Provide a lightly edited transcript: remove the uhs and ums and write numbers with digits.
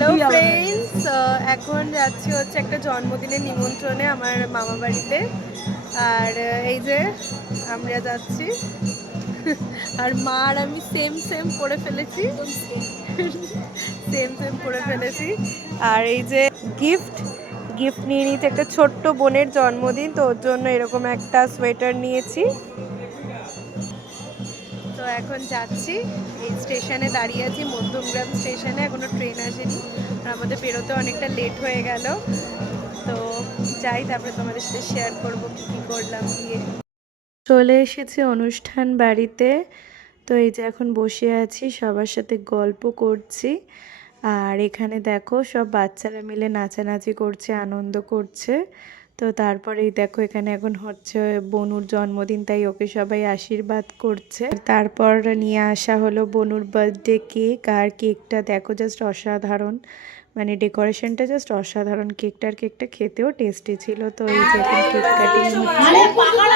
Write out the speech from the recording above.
Hello friends, এখন যাচ্ছি হচ্ছে একটা জন্মদিনের নিমন্ত্রণে আমার মামা বাড়িতে। আর এই যে আমরা যাচ্ছি, আর মা আর আমি সেম সেম পরে ফেলেছি, সেম সেম পরে ফেলেছি। আর এই যে গিফট গিফট নিয়ে নিয়েছি, একটা ছোট্ট বোনের জন্মদিন, তো ওর জন্য এরকম একটা সোয়েটার নিয়েছি। তো এখন যাচ্ছি, এই স্টেশনে দাঁড়িয়ে আছি, মধ্যমগ্রাম স্টেশনে। এখনো ট্রেন আসেনি আর আমাদের বেরোতে অনেকটা লেট হয়ে গেল। তো যাই, তারপরে তোমাদের সাথে শেয়ার করবো কী কী করলাম গিয়ে। চলে এসেছি অনুষ্ঠান বাড়িতে। তো এই যে এখন বসে আছি, সবার সাথে গল্প করছি। আর এখানে দেখো সব বাচ্চারা মিলে নাচানাচি করছে, আনন্দ করছে। তো তারপরেই দেখো এখানে এখন হচ্ছে বনুর জন্মদিন, তাই ওকে সবাই আশীর্বাদ করছে। তারপর নিয়ে আসা হলো বনুর বার্থডে কেক, আর কেকটা দেখো জাস্ট অসাধারণ, মানে ডেকোরেশনটা জাস্ট অসাধারণ। কেকটা খেতেও টেস্টি ছিল। তো এই যে এখন কেক কাটিং হচ্ছে।